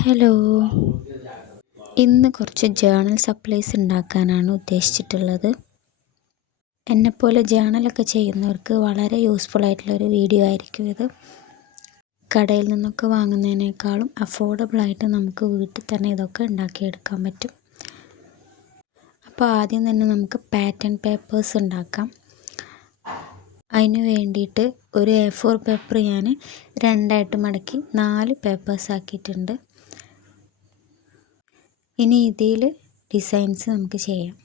Hello. ഇന്ന് കുറച്ച് journal supplies ഉണ്ടാക്കാനാണ് ഉദ്ദേശിച്ചിട്ടുള്ളത്. എന്നെപ്പോലെ ജേണലൊക്കെ ചെയ്യുന്നവർക്ക് വളരെ യൂസ്ഫുൾ ആയിട്ടുള്ളൊരു വീഡിയോ ആയിരിക്കും ഇത്. കടയിൽ നിന്നൊക്കെ വാങ്ങുന്നതിനേക്കാളും അഫോർഡബിളായിട്ട് നമുക്ക് വീട്ടിൽ തന്നെ ഇതൊക്കെ ഉണ്ടാക്കിയെടുക്കാൻ പറ്റും. അപ്പോൾ ആദ്യം തന്നെ നമുക്ക് പാറ്റേൺ പേപ്പേഴ്സ് ഉണ്ടാക്കാം. അതിന് വേണ്ടിയിട്ട് ഒരു A4 പേപ്പർ ഞാൻ രണ്ടായിട്ട് മടക്കി 4 പേപ്പേഴ്സ് ആക്കിയിട്ടുണ്ട്. ഇനി ഇതിൽ ഡിസൈൻസ് നമുക്ക് ചെയ്യാം.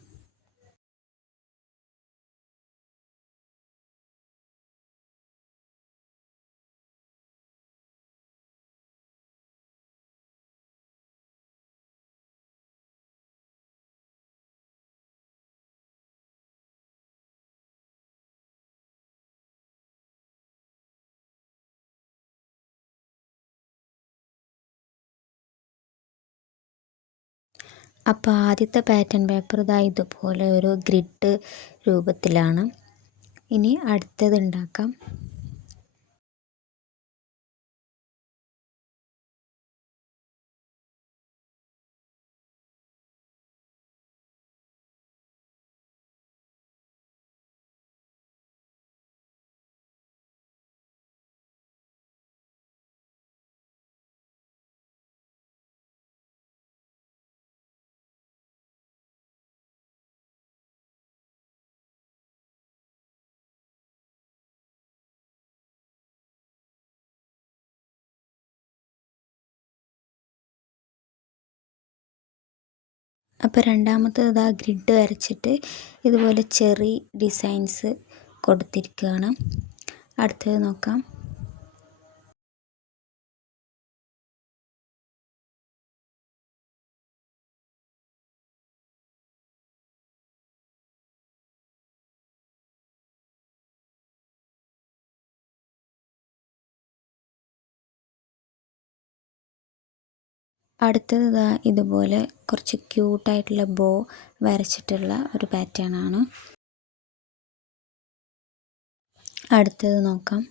അപ്പോൾ ആദ്യത്തെ പാറ്റേൺ പേപ്പർ ഇതുപോലെ ഒരു ഗ്രിഡ് രൂപത്തിലാണ്. ഇനി അടുത്തത് ഉണ്ടാക്കാം. അപ്പോൾ രണ്ടാമത്തേത് ഗ്രിഡ് വരച്ചിട്ട് ഇതുപോലെ ചെറി ഡിസൈൻസ് കൊടുത്തിരിക്കുകയാണ്. അടുത്തത് നോക്കാം. അടുത്തത് ഇതുപോലെ കുറച്ച് ക്യൂട്ടായിട്ടുള്ള ബോ വരച്ചിട്ടുള്ള ഒരു പാറ്റേൺ ആണ്. അടുത്തത് നോക്കാം.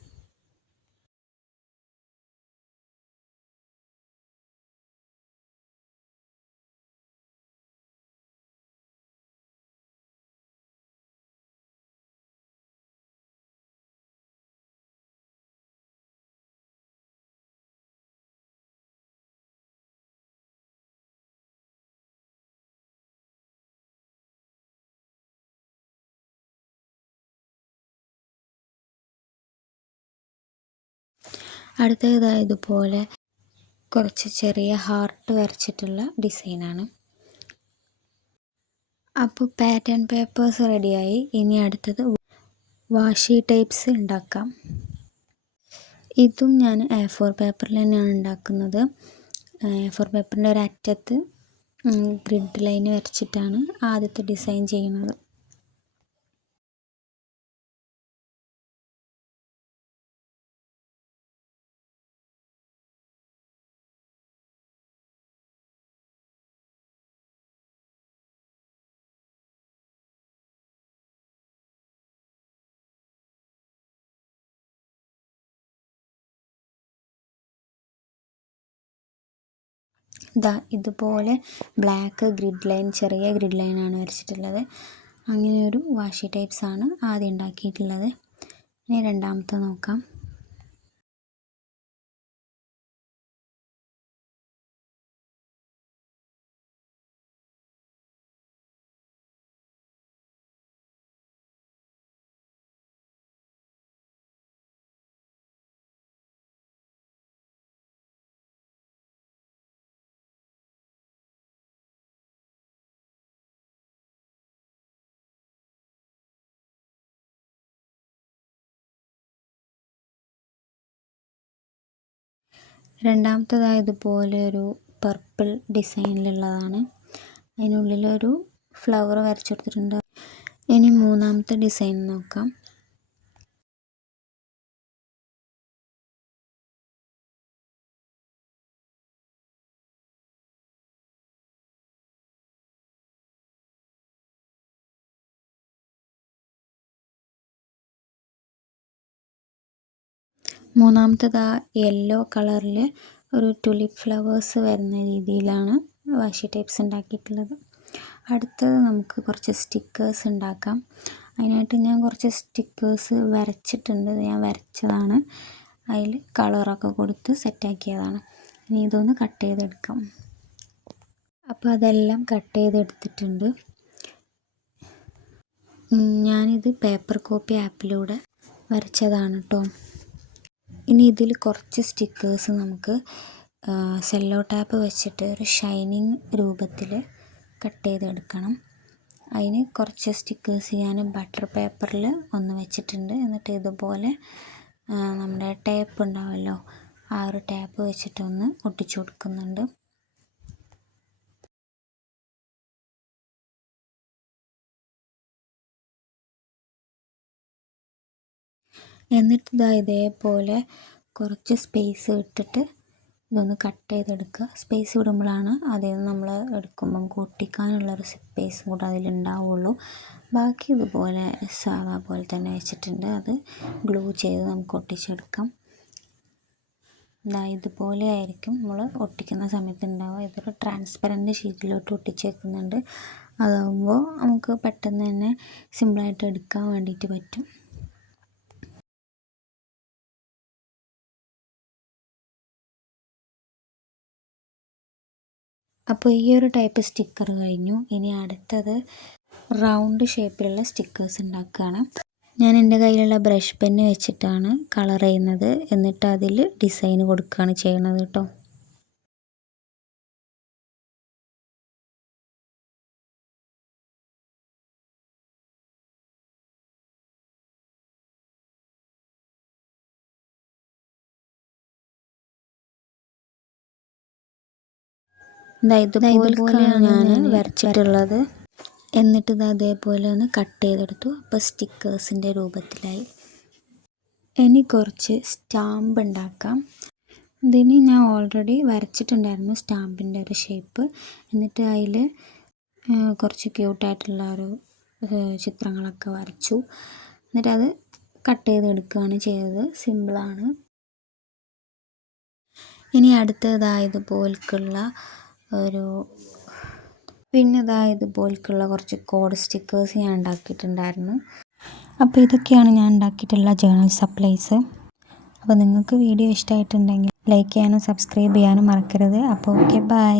അടുത്തത് ഇതുപോലെ കുറച്ച് ചെറിയ ഹാർട്ട് വരച്ചിട്ടുള്ള ഡിസൈനാണ്. അപ്പോൾ പാറ്റേൺ പേപ്പേഴ്സ് റെഡിയായി. ഇനി അടുത്തത് വാഷി ടൈപ്സ് ഉണ്ടാക്കാം. ഇതും ഞാൻ A4 പേപ്പറിൽ തന്നെയാണ് ഉണ്ടാക്കുന്നത്. A4 പേപ്പറിൻ്റെ ഒരറ്റത്ത് ഗ്രിഡ് ലൈൻ വരച്ചിട്ടാണ് ആദ്യത്തെ ഡിസൈൻ ചെയ്യുന്നത്. ഇതുപോലെ ബ്ലാക്ക് ഗ്രിഡ് ലൈൻ, ചെറിയ ഗ്രിഡ് ലൈനാണ് വരച്ചിട്ടുള്ളത്. അങ്ങനെ ഒരു വാഷി ടൈപ്സാണ് ആദ്യം ഉണ്ടാക്കിയിട്ടുള്ളത്. ഇനി രണ്ടാമത്തെ നോക്കാം. ഇതുപോലെ ഒരു പർപ്പിൾ ഡിസൈനിലുള്ളതാണ്. അതിനുള്ളിലൊരു ഫ്ലവർ വരച്ചു കൊടുത്തിട്ടുണ്ട്. ഇനി മൂന്നാമത്തെ ഡിസൈൻ നോക്കാം. മൂന്നാമത്തേത് യെല്ലോ കളറിൽ ഒരു ടുലിപ്പ് ഫ്ലവേഴ്സ് വരുന്ന രീതിയിലാണ് വാഷി ടൈപ്സ് ഉണ്ടാക്കിയിട്ടുള്ളത്. അടുത്തത് നമുക്ക് കുറച്ച് സ്റ്റിക്കേഴ്സ് ഉണ്ടാക്കാം. അതിനായിട്ട് ഞാൻ കുറച്ച് സ്റ്റിക്കേഴ്സ് വരച്ചിട്ടുണ്ട്. ഞാൻ വരച്ചതാണ്, അതിൽ കളറൊക്കെ കൊടുത്ത് സെറ്റാക്കിയതാണ്. ഇനി ഇതൊന്ന് കട്ട് ചെയ്തെടുക്കാം. അപ്പോൾ അതെല്ലാം കട്ട് ചെയ്തെടുത്തിട്ടുണ്ട്. ഞാനിത് പേപ്പർ കോപ്പി ആപ്പിലൂടെ വരച്ചതാണ് കേട്ടോ. ഇനി ഇതിൽ കുറച്ച് സ്റ്റിക്കേഴ്സ് നമുക്ക് സെല്ലോ ടാപ്പ് വെച്ചിട്ട് ഒരു ഷൈനിങ് രൂപത്തിൽ കട്ട് ചെയ്തെടുക്കണം. അതിന് കുറച്ച് സ്റ്റിക്കേഴ്സ് ഞാൻ ബട്ടർ പേപ്പറിൽ ഒന്ന് വെച്ചിട്ടുണ്ട്. എന്നിട്ട് ഇതുപോലെ നമ്മുടെ ടേപ്പ് ഉണ്ടാവുമല്ലോ, ആ ഒരു ടാപ്പ് വെച്ചിട്ടൊന്ന് ഒട്ടിച്ചു കൊടുക്കുന്നുണ്ട്. എന്നിട്ട് ഇതേപോലെ കുറച്ച് സ്പേസ് ഇട്ടിട്ട് ഇതൊന്ന് കട്ട് ചെയ്തെടുക്കുക. സ്പേസ് വിടുമ്പോഴാണ് അതിൽ നിന്ന് നമ്മൾ എടുക്കുമ്പം ഒട്ടിക്കാനുള്ളൊരു സ്പേസ് കൂടെ അതിലുണ്ടാവുള്ളൂ. ബാക്കി ഇതുപോലെ സാധാ പോലെ തന്നെ വെച്ചിട്ടുണ്ട്. അത് ഗ്ലൂ ചെയ്ത് നമുക്ക് ഒട്ടിച്ചെടുക്കാം. ഇതുപോലെ ആയിരിക്കും നമ്മൾ ഒട്ടിക്കുന്ന സമയത്ത് ഉണ്ടാവുക. ഇതൊരു ട്രാൻസ്പെറൻറ്റ് ഷീറ്റിലോട്ട് ഒട്ടിച്ചേക്കുന്നുണ്ട്. അതാകുമ്പോൾ നമുക്ക് പെട്ടെന്ന് തന്നെ സിമ്പിളായിട്ട് എടുക്കാൻ വേണ്ടിയിട്ട് പറ്റും. അപ്പോൾ ഈ ഒരു ടൈപ്പ് സ്റ്റിക്കർ കഴിഞ്ഞു. ഇനി അടുത്തത് റൗണ്ട് ഷേപ്പിലുള്ള സ്റ്റിക്കേഴ്സ് ഉണ്ടാക്കുകയാണ്. ഞാൻ എൻ്റെ കയ്യിലുള്ള ബ്രഷ് പെന്ന് വെച്ചിട്ടാണ് കളർ ചെയ്യുന്നത്. എന്നിട്ട് അതിൽ ഡിസൈൻ കൊടുക്കുകയാണ് ചെയ്യണത് കേട്ടോ. ഇതുപോലെയാണ് ഞാൻ വരച്ചിട്ടുള്ളത്. എന്നിട്ട് ഇത് അതേപോലെ ഒന്ന് കട്ട് ചെയ്തെടുത്തു. അപ്പോൾ സ്റ്റിക്കേഴ്സിൻ്റെ രൂപത്തിലായി. ഇനി കുറച്ച് സ്റ്റാമ്പ് ഉണ്ടാക്കാം. ഇതിന് ഞാൻ ഓൾറെഡി വരച്ചിട്ടുണ്ടായിരുന്നു സ്റ്റാമ്പിൻ്റെ ഒരു ഷേപ്പ്. എന്നിട്ട് അതിൽ കുറച്ച് ക്യൂട്ടായിട്ടുള്ള ഒരു ചിത്രങ്ങളൊക്കെ വരച്ചു. എന്നിട്ട് അത് കട്ട് ചെയ്തെടുക്കുകയാണ് ചെയ്തത്. സിമ്പിളാണ്. ഇനി അടുത്തത് ഇതുപോലുള്ള ഒരു ഇതുപോലുള്ള കുറച്ച് കോഡ് സ്റ്റിക്കേഴ്സ് ഞാൻ ഉണ്ടാക്കിയിട്ടുണ്ടായിരുന്നു. അപ്പോൾ ഇതൊക്കെയാണ് ഞാൻ ഉണ്ടാക്കിയിട്ടുള്ള ജേർണൽ സപ്ലൈസ്. അപ്പോൾ നിങ്ങൾക്ക് വീഡിയോ ഇഷ്ടമായിട്ടുണ്ടെങ്കിൽ ലൈക്ക് ചെയ്യാനും സബ്സ്ക്രൈബ് ചെയ്യാനും മറക്കരുത്. അപ്പോൾ ഓക്കെ, ബൈ.